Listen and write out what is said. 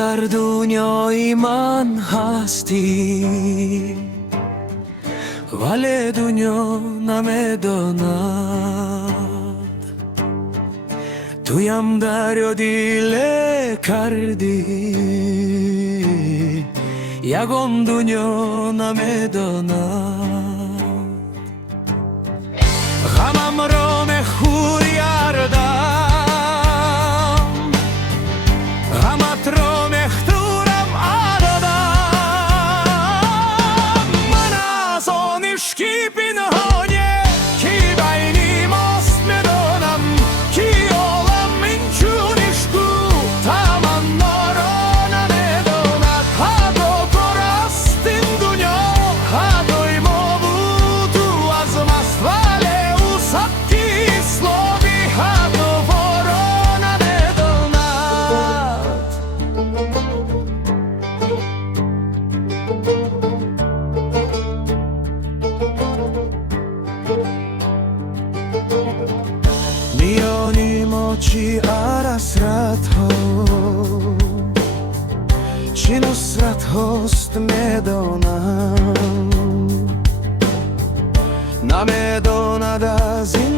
در دنیای من هستی، ولی دنیا نمیداند تویم دریا دیله کردی، یگان دنیا نمیداند غمم را مخور یاردم، غمت را مختورم آدادم. من از آن عشقی پنهانی که بین ماست میدانم، که عالم این چون عشقو تمنا را نمیداند. حتی پر است این دنیا، حتی ما بود او از مست، ولی او سبکی اسلامی حتی پارا نمیداند. میانی ما چی حسرت ها، چی نصرت هاست میدانم، نمیداند از این